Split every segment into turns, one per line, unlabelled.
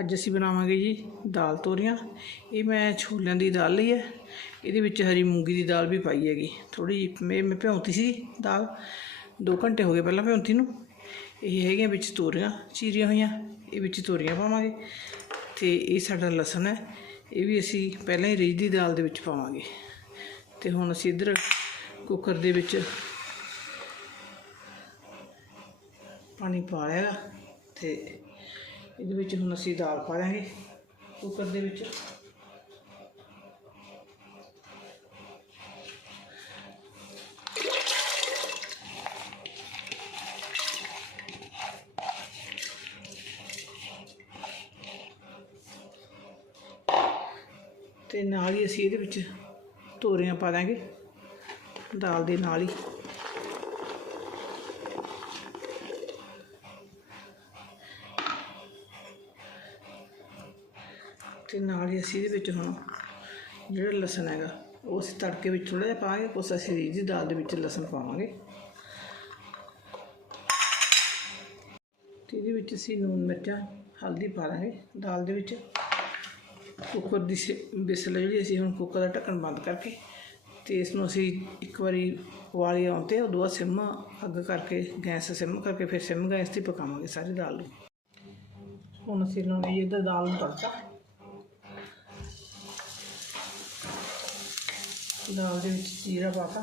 ਅੱਜ ਅਸੀਂ ਬਣਾਵਾਂਗੇ ਜੀ ਦਾਲ ਤੋਰੀਆਂ। ਇਹ ਮੈਂ ਛੋਲਿਆਂ ਦੀ ਦਾਲ ਲਈ ਹੈ। ਇਹਦੇ ਵਿੱਚ ਹਰੀ ਮੂੰਗੀ ਦੀ ਦਾਲ ਵੀ ਪਾਈ ਹੈਗੀ। ਥੋੜੀ ਜਿਹੀ ਮੈਂ ਮੈਂ ਭਿਉਂਤੀ ਸੀ ਦਾਲ। 2 ਘੰਟੇ ਹੋ ਗਏ ਪਹਿਲਾਂ ਭਿਉਂਤੀ ਨੂੰ। ਇਹ ਹੈਗੀਆਂ ਵਿੱਚ ਤੋਰੀਆਂ, ਚੀਰੀਆਂ ਹੋਈਆਂ। ਇਹ ਵਿੱਚ ਤੋਰੀਆਂ ਪਾਵਾਂਗੇ। ਤੇ ਇਹ ਸਾਡਾ ਲਸਣ ਹੈ। ਇਹ ਵੀ ਅਸੀਂ ਪਹਿਲਾਂ ਹੀ ਰੀਝ ਦੀ ਦਾਲ ਦੇ ਵਿੱਚ ਪਾਵਾਂਗੇ। ਤੇ ਹੁਣ ਅਸੀਂ ਇੱਧਰ ਕੁੱਕਰ ਦੇ ਵਿੱਚ ਪਾਣੀ ਪਾ ਲਿਆ। ਗਾ ਤੇ ਇਹਦੇ ਵਿੱਚ ਹੁਣ ਅਸੀਂ ਦਾਲ ਪਾ ਦਾਂਗੇ ਕੁੱਕਰ ਦੇ ਵਿੱਚ। ਤੇ ਨਾਲ ਹੀ ਅਸੀਂ ਇਹਦੇ ਵਿੱਚ ਤੋਰੀਆਂ ਪਾ ਦਾਂਗੇ ਦਾਲ ਦੇ ਨਾਲ ਹੀ। ਤੇ ਨਾਲ ਹੀ ਅਸੀਂ ਇਹਦੇ ਵਿੱਚ ਹੁਣ ਜਿਹੜਾ ਲਸਣ ਹੈਗਾ, ਉਹ ਅਸੀਂ ਤੜਕੇ ਵਿੱਚ ਥੋੜਾ ਜਿਹਾ ਪਾਵਾਂਗੇ, ਕੁਛ ਅਸੀਂ ਰੀਝ ਦੀ ਦਾਲ ਦੇ ਵਿੱਚ ਲਸਣ ਪਾਵਾਂਗੇ। ਤੇ ਇਹਦੇ ਵਿੱਚ ਅਸੀਂ ਨੂਨ ਮਿਰਚਾਂ, ਹਲਦੀ ਪਾ ਦਾਂਗੇ ਦਾਲ ਦੇ ਵਿੱਚ। ਕੁੱਕਰ ਦੀ ਬਿਸਲ ਜਿਹੜੀ ਅਸੀਂ ਹੁਣ ਕੁੱਕਰ ਦਾ ਢੱਕਣ ਬੰਦ ਕਰਕੇ ਤੇ ਇਸ ਨੂੰ ਅਸੀਂ ਇੱਕ ਵਾਰੀ ਉਬਾਲੀ ਆਉਣ ਤੇ ਉਦੋਂ ਬਾਅਦ ਸਿਮ ਅੱਗ ਕਰਕੇ, ਗੈਸ ਸਿਮ ਕਰਕੇ ਫਿਰ ਸਿਮ ਗੈਸ ਤੇ ਪਕਾਵਾਂਗੇ ਸਾਰੀ ਦਾਲ ਨੂੰ। ਹੁਣ ਅਸੀਂ ਲਾਉਣੀ ਜੀ ਦਾਲ ਨੂੰ ਤੜਕਾ ਦਾਲ ਦੇ ਵਿੱਚ ਜੀਰਾ ਪਾਤਾ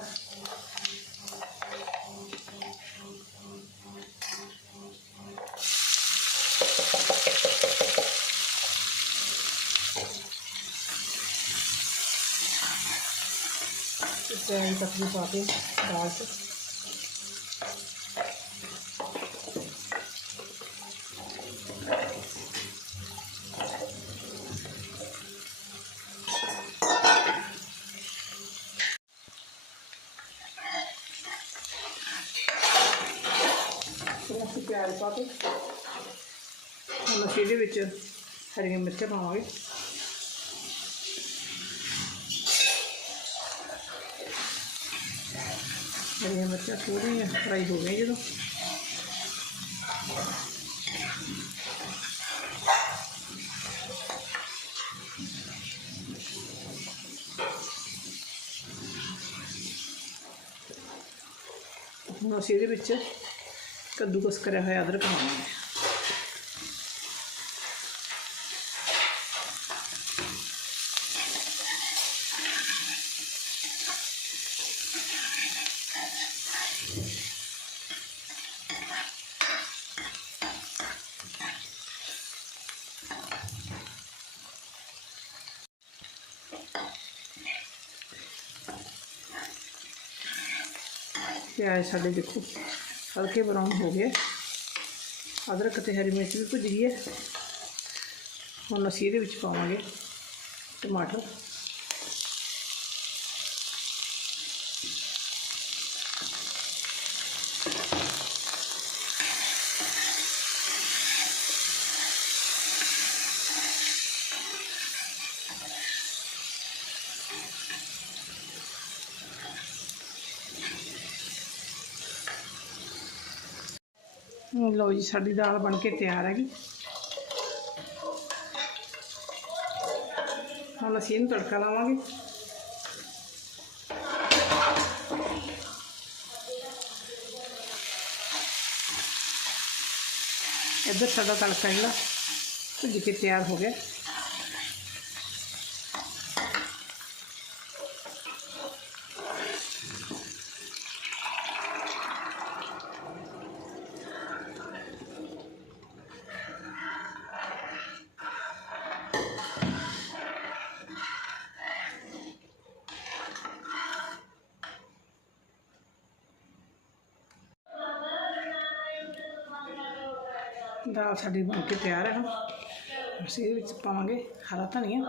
ਪਿਆਜ਼ ਪੱਤੀ ਪਾ ਕੇ ਦਾਲ 'ਚ ਫਿਰ ਅਸੀਂ ਪਿਆਜ਼ ਪਾ ਕੇ। ਹੁਣ ਅਸੀਂ ਇਹਦੇ ਵਿੱਚ ਹਰੀਆਂ ਮਿਰਚਾਂ ਪਾਵਾਂਗੇ। ਹਰੀਆਂ ਮਿਰਚਾਂ ਥੋੜ੍ਹੀਆਂ ਫਰਾਈ ਹੋ ਗਈਆਂ ਜਦੋਂ। ਹੁਣ ਅਸੀਂ ਇਹਦੇ ਵਿੱਚ ਕੱਦੂਕਸ ਕਰਿਆ ਹੋਇਆ ਅਦਰਕ ਪਾਵਾਂਗੇ ਪਿਆਜ਼ ਸਾਡੇ ਦੇਖੋ। ਹਲਕੇ ਬਰਾਊਨ ਹੋ ਗਏ। ਅਦਰਕ ਤੇ ਹਰੀ ਮਿਰਚ ਵੀ ਭੁੱਜ ਗਈ ਹੈ ਹੁਣ ਅਸੀਂ ਇਹਦੇ ਵਿੱਚ ਪਾਵਾਂਗੇ ਟਮਾਟਰ। ਹੁਣ ਲਓ ਜੀ, ਸਾਡੀ ਦਾਲ ਬਣ ਕੇ ਤਿਆਰ ਹੈਗੀ। ਹੁਣ ਅਸੀਂ ਇਹਨੂੰ ਤੜਕਾ ਲਾਵਾਂਗੇ। ਇੱਧਰ ਸਾਡਾ ਤੜਕਾ ਜਿਹੜਾ ਭੁੱਜ ਕੇ ਤਿਆਰ ਹੋ ਗਿਆ। ਦਾਲ ਸਾਡੀ ਬਣ ਕੇ ਤਿਆਰ ਹੈ ਹੁਣ। ਅਸੀਂ ਇਹਦੇ ਵਿੱਚ ਪਾਵਾਂਗੇ ਹਰਾ ਧਨੀਆ।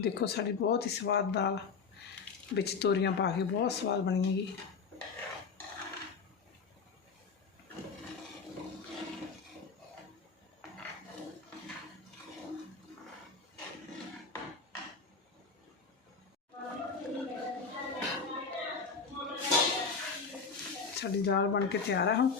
ਦੇਖੋ, ਸਾਡੀ ਬਹੁਤ ਹੀ ਸਵਾਦ ਦਾਲ ਵਿੱਚ ਤੋਰੀਆਂ ਪਾ ਕੇ ਬਹੁਤ ਸਵਾਦ ਬਣੀ ਹੈਗੀ ਸਾਡੀ ਦਾਲ ਬਣ ਕੇ ਤਿਆਰ ਆ ਹੁਣ।